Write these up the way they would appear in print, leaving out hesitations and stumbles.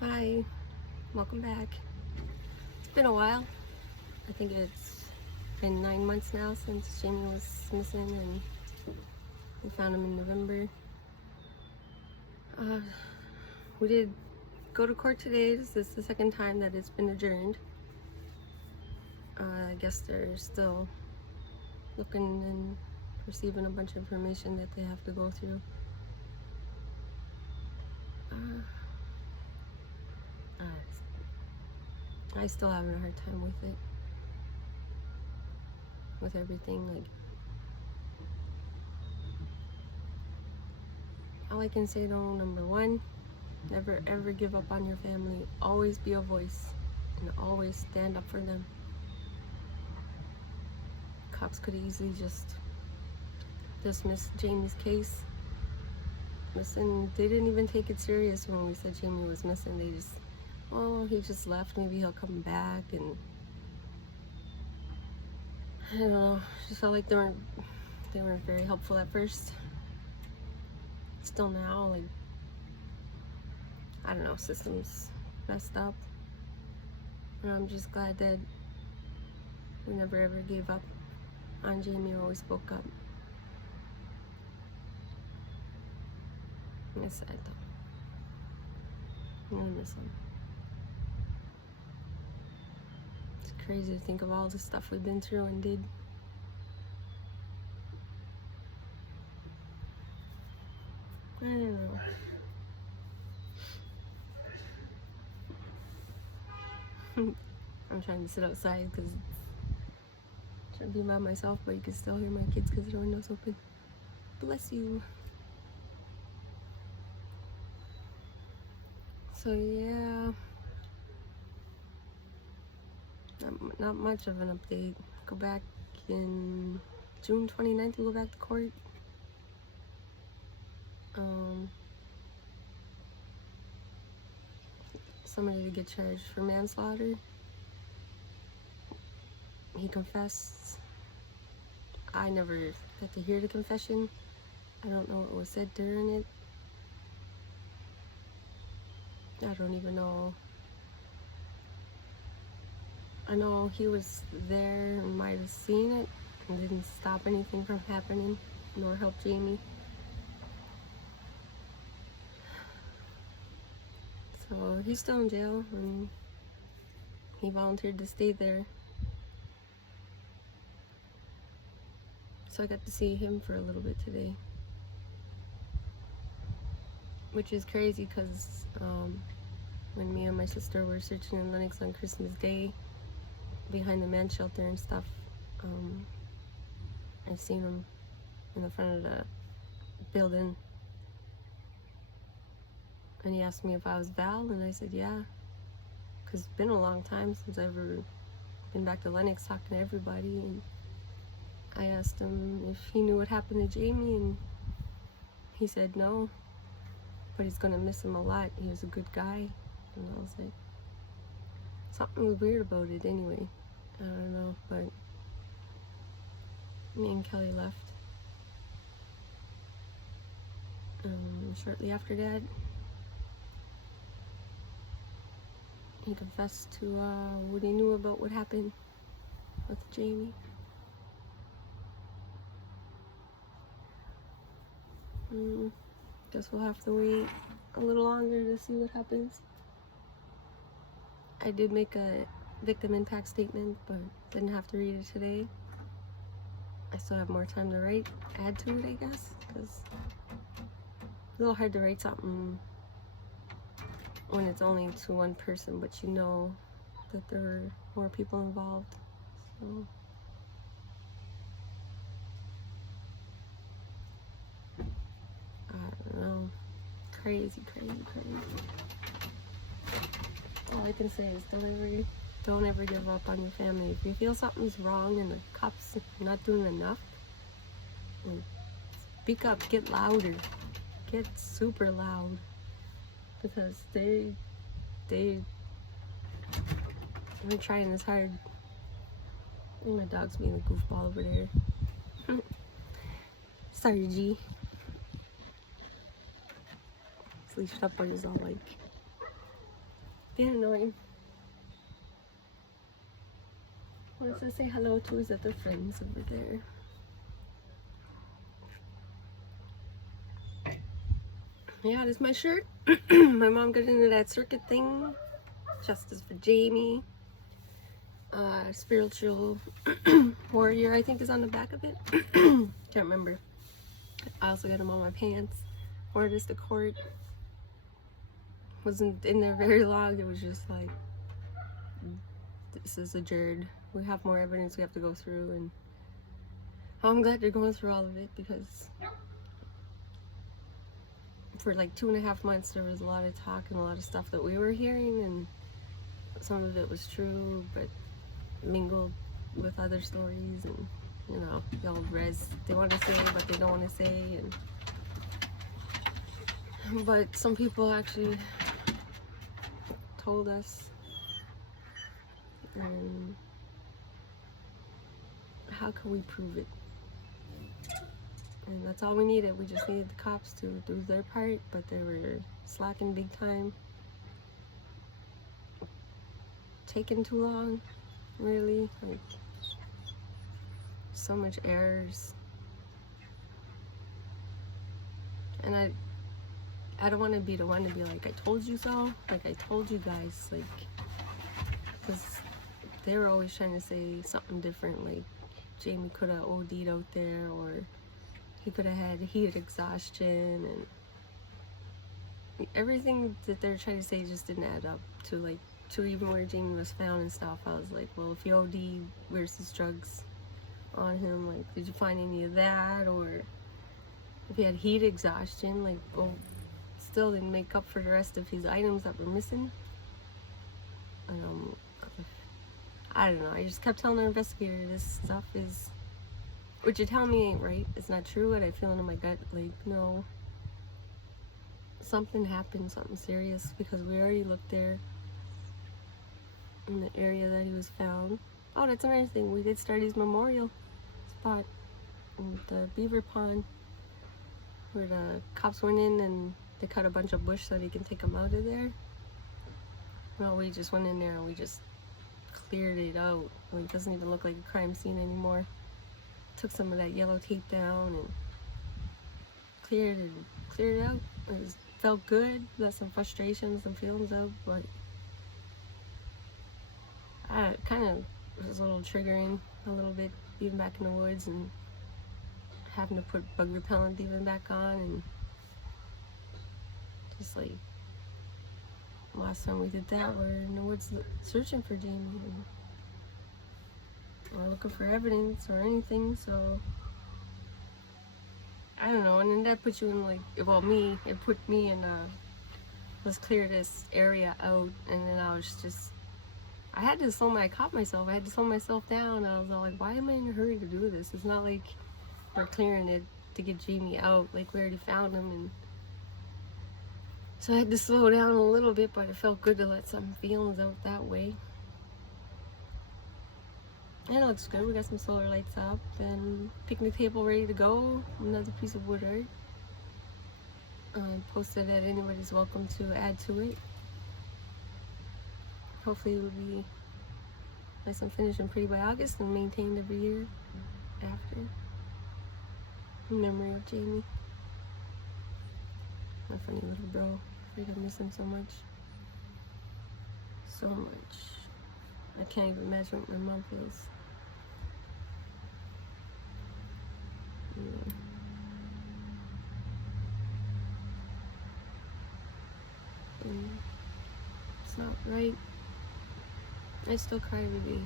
Hi, welcome back. It's been a while. I think it's been 9 months now since Jamie was missing and we found him in November. We did go to court today. This is the second time that it's been adjourned. I guess they're still looking and receiving a bunch of information that they have to go through. I still having a hard time with it. With everything, like, all I can say though, number one, never ever give up on your family. Always be a voice and always stand up for them. Cops could easily just dismiss Jamie's case. Listen, they didn't even take it serious when we said Jamie was missing. They just, oh, he just left, maybe he'll come back, and I don't know, just felt like they weren't very helpful at first. Still now, like, I don't know, systems messed up. And I'm just glad that we never ever gave up on Jamie, always spoke up. It's sad though. I'm gonna miss him. It's crazy to think of all the stuff we've been through and did. I don't know. I'm trying to sit outside because I'm trying to be by myself, but you can still hear my kids because the window's open. Bless you. So yeah, not much of an update. Go back in June 29th, we'll go back to court. Somebody to get charged for manslaughter. He confessed. I never got to hear the confession. I don't know what was said during it. I don't even know. I know he was there and might have seen it and didn't stop anything from happening, nor help Jamie. So he's still in jail and he volunteered to stay there. So I got to see him for a little bit today. Which is crazy because when me and my sister were searching in Lenox on Christmas Day behind the man shelter and stuff, I seen him in the front of the building. And he asked me if I was Val, and I said yeah. Because it's been a long time since I've ever been back to Lenox talking to everybody. And I asked him if he knew what happened to Jamie, and he said no. But he's gonna miss him a lot. He was a good guy. And I was like, something was weird about it anyway. I don't know, but me and Kelly left. Shortly after that, he confessed to what he knew about what happened with Jamie. Guess we'll have to wait a little longer to see what happens. I did make a victim impact statement, but didn't have to read it today. I still have more time to add to it, I guess, because it's a little hard to write something when it's only to one person, but you know that there were more people involved. So I don't know. Crazy. All I can say is don't ever give up on your family. If you feel something's wrong and the cops are not doing enough, speak up, get louder, get super loud, because they're trying this hard. My dog's being a goofball over there. Sorry, G. He's leashed up, but he's all like Being annoying. Wants to say hello to his other friends over there. Yeah, this is my shirt. My mom got into that circuit thing. Justice for Jamie. Spiritual warrior, I think, is on the back of it. Can't remember. I also got them on my pants. Wore this to court. Wasn't in there very long. It was just like, this is adjourned. We have more evidence we have to go through, and I'm glad you're going through all of it, because for like 2.5 months there was a lot of talk and a lot of stuff that we were hearing, and some of it was true but mingled with other stories, and you know, the old res they want to say but they don't want to say, but some people actually told us, and how can we prove it? And that's all we needed. We just needed the cops to do their part, but they were slacking big time. Taking too long, really. Like, so much errors. And I don't want to be the one to be like, I told you so. Like, I told you guys. Like, because they were always trying to say something different. Like, Jamie could have OD'd out there, or he could have had heat exhaustion, and everything that they're trying to say just didn't add up to, like, to even where Jamie was found and stuff. I was like, well, if he OD'd, where's his drugs on him? Like, did you find any of that? Or if he had heat exhaustion, like, well, still didn't make up for the rest of his items that were missing. I don't know. I just kept telling the investigator, this stuff is, what you're telling me ain't right. It's not true. What I feel in my gut, like, no, something happened, something serious, because we already looked there in the area that he was found. Oh, that's another thing. We did start his memorial spot in the beaver pond, where the cops went in and they cut a bunch of bush so they can take him out of there. Well, we just went in there and we just cleared it out. Like, it doesn't even look like a crime scene anymore. Took some of that yellow tape down and cleared it out. It felt good. Got some frustrations and feelings of, but I kind of was a little triggering a little bit, even back in the woods, and having to put bug repellent even back on, and just like last time we did that, we're in the woods searching for Jamie, and we're looking for evidence or anything, so I don't know. And then that puts you in, like, well, it put me in let's clear this area out. And then I had to I caught myself, I had to slow myself down. I was all like, why am I in a hurry to do this? It's not like we're clearing it to get Jamie out, like, we already found him. And so I had to slow down a little bit, but it felt good to let some feelings out that way. And it looks good. We got some solar lights up and picnic table ready to go. Another piece of wood art. Posted that anybody's welcome to add to it. Hopefully it will be nice and finished and pretty by August, and maintained every year after. In memory of Jamie. My funny little bro. I think I miss him so much. So much. I can't even imagine what my mom feels. Yeah. It's not right. I still cry every day.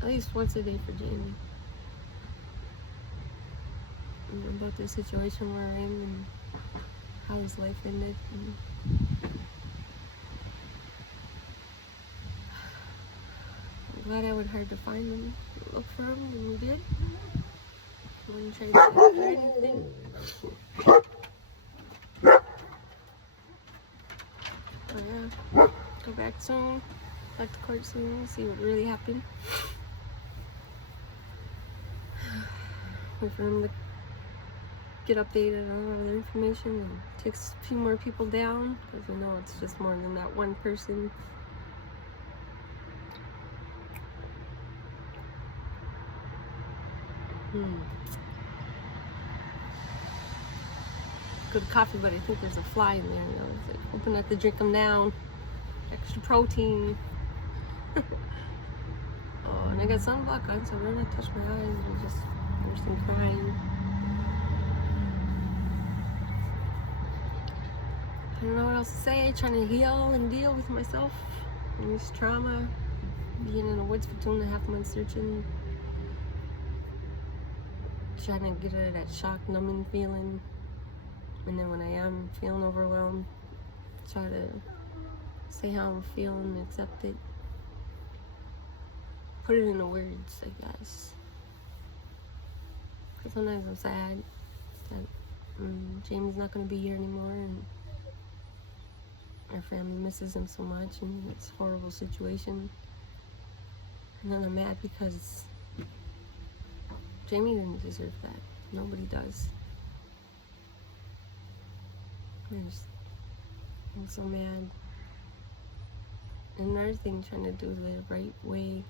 At least once a day for Jamie. And about the situation we're in and how his life ended. And I'm glad I went hard to find him, look for him, and we did. I wasn't trying to check for anything. But yeah, go back soon, back to court soon, see what really happened. Wait for him to get updated on other information and takes a few more people down, because we know it's just more than that one person. Good coffee, but I think there's a fly in there. I was like hoping not to drink them down. Extra protein. Oh, and I got sunblock on, so I better not touch my eyes. I'm just nursing crying. I don't know what else to say. Trying to heal and deal with myself and this trauma. Being in the woods for 2.5 months searching. Trying to get rid of that shock, numbing feeling. And then when I am feeling overwhelmed, try to say how I'm feeling and accept it. Put it into words, I guess. Because sometimes I'm sad that Jamie's not going to be here anymore, and our family misses him so much, and it's a horrible situation. And then I'm mad because Jamie didn't deserve that. Nobody does. I'm so mad. And another thing, trying to do the right way.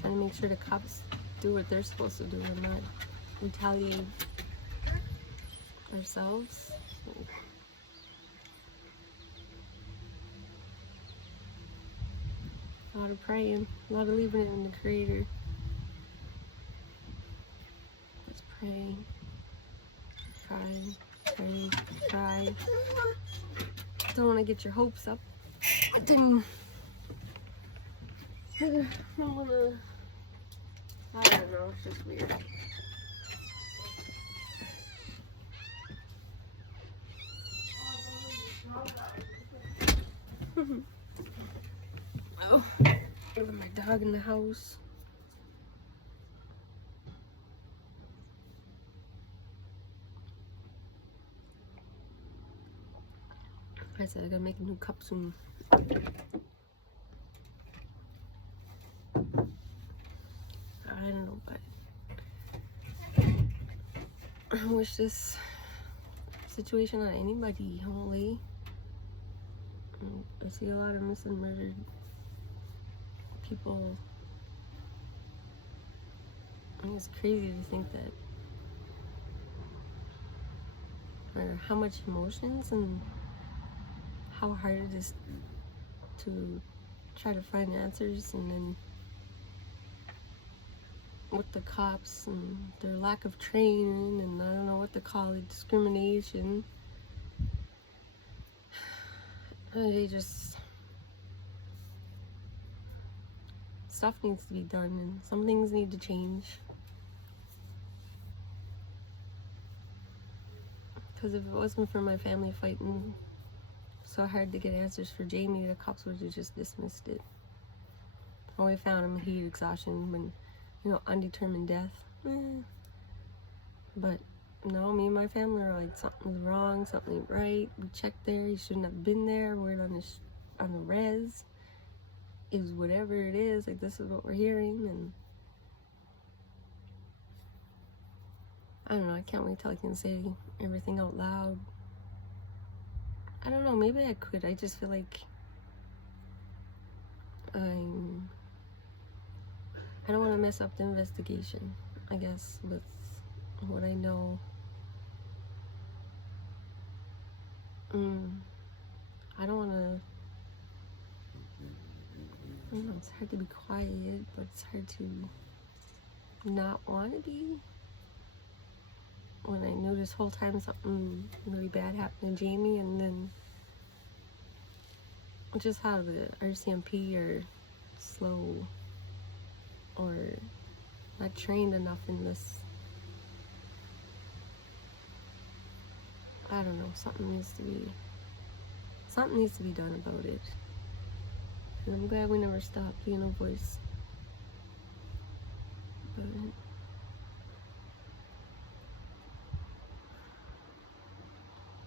Trying to make sure the cops do what they're supposed to do and not retaliate ourselves. A lot of praying, a lot of leaving it in the Creator. Let's pray. Try. Don't want to get your hopes up, but then I don't want to. I don't know. It's just weird. Oh, look at my dog in the house. I said I gotta make a new cup soon. I don't know, but I wish this situation on anybody, only. I see a lot of missing, murdered people. I mean, it's crazy to think that, or how much emotions and how hard it is to try to find answers, and then with the cops and their lack of training, and I don't know what to call it, discrimination. They just, stuff needs to be done, and some things need to change. Because if it wasn't for my family fighting so hard to get answers for Jamie, the cops would have just dismissed it. Oh, we found him in heat exhaustion, when, undetermined death. But no, me and my family are like, something's wrong, something ain't right. We checked there, he shouldn't have been there. We're on the res. Is whatever it is, like, this is what we're hearing, and I don't know, I can't wait till I can say everything out loud. I don't know, maybe I could. I just feel like I don't want to mess up the investigation, I guess, with what I know. I don't want to, I don't know, it's hard to be quiet, but it's hard to not want to be. When I knew this whole time something really bad happened to Jamie, and then just how the RCMP are slow or not trained enough in this. I don't know, something needs to be done about it. And I'm glad we never stopped being a voice. But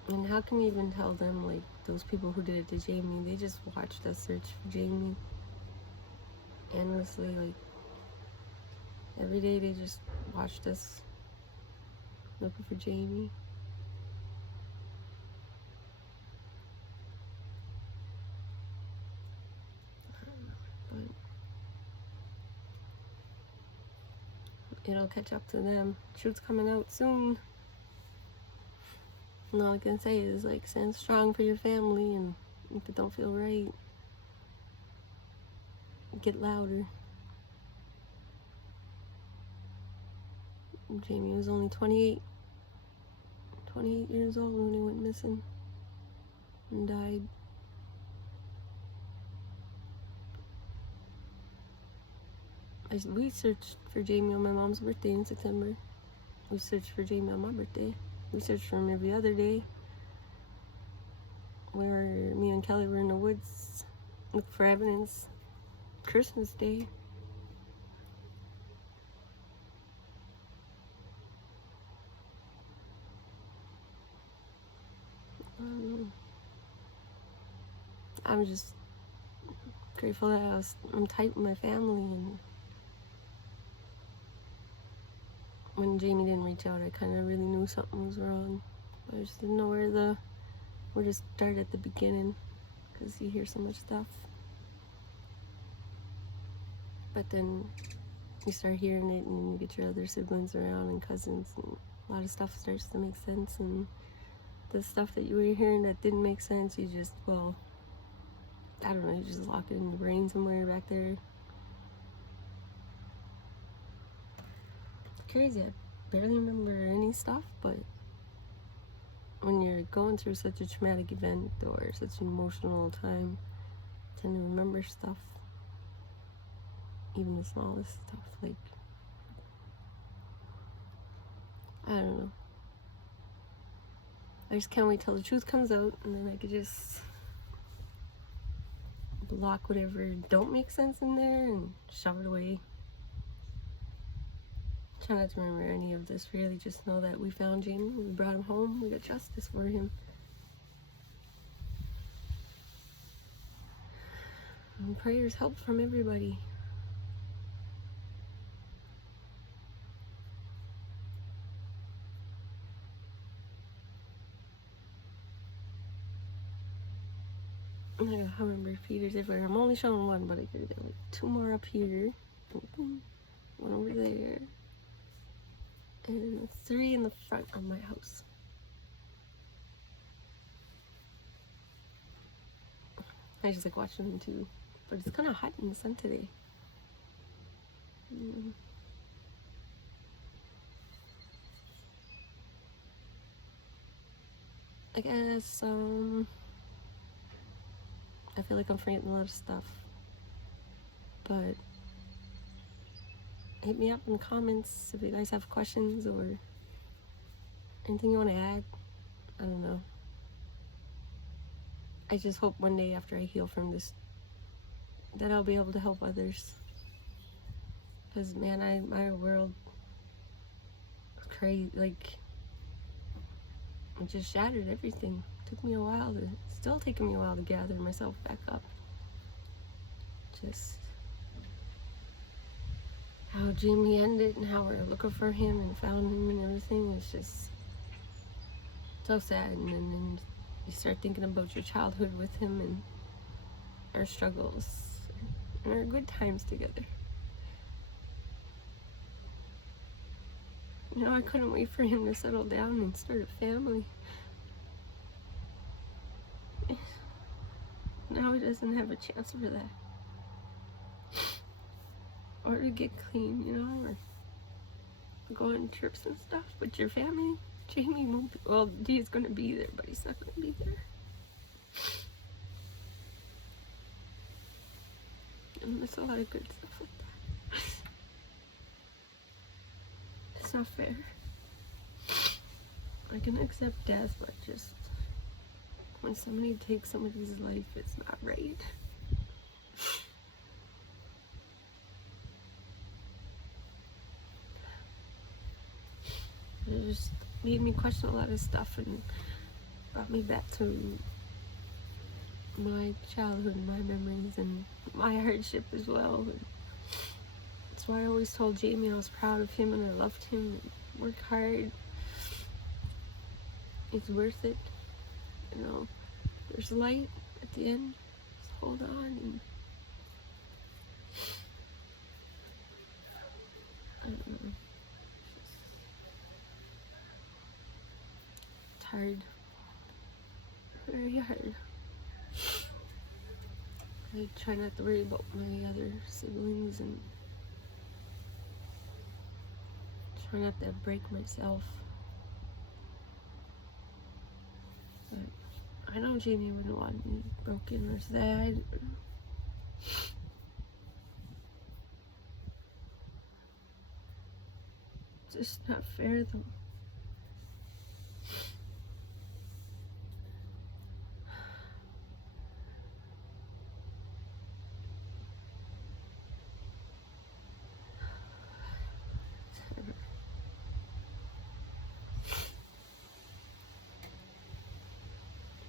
and how can you even tell them, like, those people who did it to Jamie, they just watched us search for Jamie endlessly, like, every day they just watched us looking for Jamie. But it'll catch up to them. Truth's coming out soon. And all I can say is, like, stand strong for your family, and if it don't feel right, get louder. Jamie was only 28 years old when he went missing and died. We searched for Jamie on my mom's birthday in September. We searched for Jamie on my birthday. We searched for him every other day. Me and Kelly were in the woods looking for evidence. Christmas Day. I'm just grateful that I'm tight with my family, and when Jamie didn't reach out, I kind of really knew something was wrong. But I just didn't know where to start at the beginning, because you hear so much stuff. But then you start hearing it, and you get your other siblings around and cousins, and a lot of stuff starts to make sense. And the stuff that you were hearing that didn't make sense, you just, well, I don't know, you just lock it in your brain somewhere back there. It's crazy, I barely remember any stuff, but when you're going through such a traumatic event or such an emotional time, you tend to remember stuff. Even the smallest stuff, like, I don't know. I just can't wait till the truth comes out, and then I could just block whatever don't make sense in there and shove it away. Try not to remember any of this, really. Just know that we found Jamie, we brought him home, we got justice for him. And prayers help from everybody. I got hummingbird feeders everywhere. I'm only showing one, but I could get like 2 more up here, one over there, and 3 in the front of my house. I just like watching them too, but it's kind of hot in the sun today. I guess I feel like I'm forgetting a lot of stuff, but hit me up in the comments if you guys have questions or anything you want to add. I don't know. I just hope one day after I heal from this that I'll be able to help others, because man, my world is crazy. Like, it just shattered everything. Took me a while to, still taking me a while to gather myself back up. Just how Jamie ended and how we're looking for him and found him and everything is just so sad. And then you start thinking about your childhood with him and our struggles and our good times together. You know, I couldn't wait for him to settle down and start a family. Now he doesn't have a chance for that. Or to get clean, you know, or go on trips and stuff. But your family, Jamie won't be, well, he's gonna be there, but he's not gonna be there. And there's a lot of good stuff like that. It's not fair. I can accept death, but just when somebody takes somebody's life, it's not right. It just made me question a lot of stuff and brought me back to my childhood, my memories, and my hardship as well. And that's why I always told Jamie I was proud of him and I loved him and worked hard. it's worth it. You know, there's light at the end. Just hold on. And I don't know. It's hard. Very hard. I try not to worry about my other siblings and try not to break myself. But I know Jamie wouldn't want me broken or sad. It's just not fair though.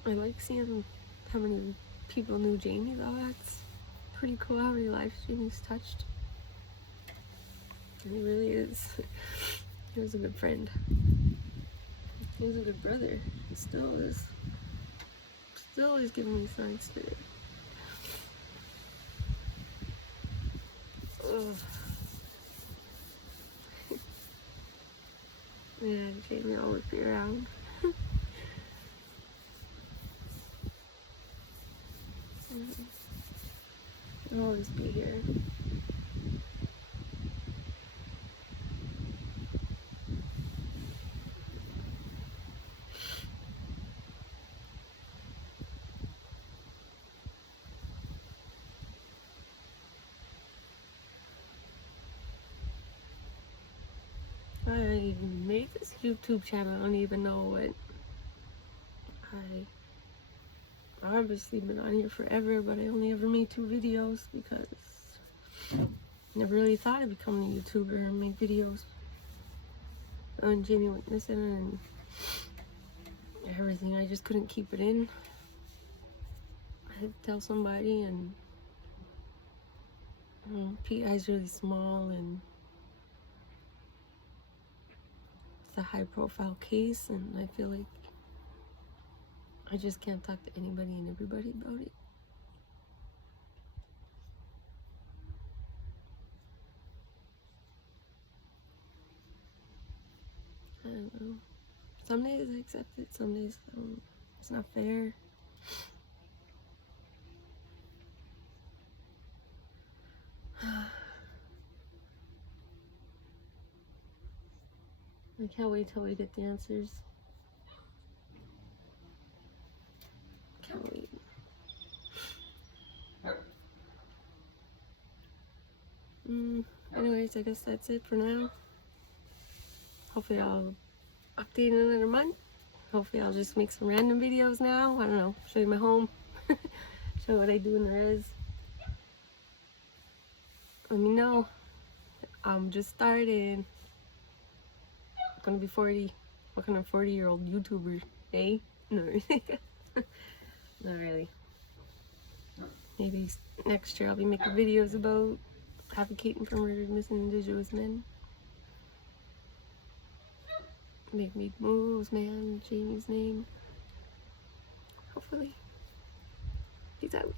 I like seeing how many people knew Jamie though. That's pretty cool how many lives Jamie's touched. And he really is. He was a good friend. He was a good brother. He still is. Still is giving me signs today. Ugh. Yeah, Jamie always be around. He'll always be here. I made this YouTube channel. I don't even know what. I've obviously been on here forever, but I only ever made 2 videos because I never really thought of becoming a YouTuber and make videos. And Jamie went missing and everything, I just couldn't keep it in. I had to tell somebody, and PI's really small and it's a high profile case, and I feel like I just can't talk to anybody and everybody about it. I don't know. Some days I accept it, some days I don't. It's not fair. I can't wait till we get the answers. Can't wait. Anyways, I guess that's it for now. Hopefully I'll update in another month. Hopefully I'll just make some random videos now. I don't know, show you my home. Show what I do in the res. Let me know. I'm just starting. I'm gonna be 40. What kind of 40-year-old YouTuber, eh? No. Not really. Maybe next year I'll be making videos about advocating for murdered, missing Indigenous men. Make me moves, man. Jamie's name. Hopefully. Peace out.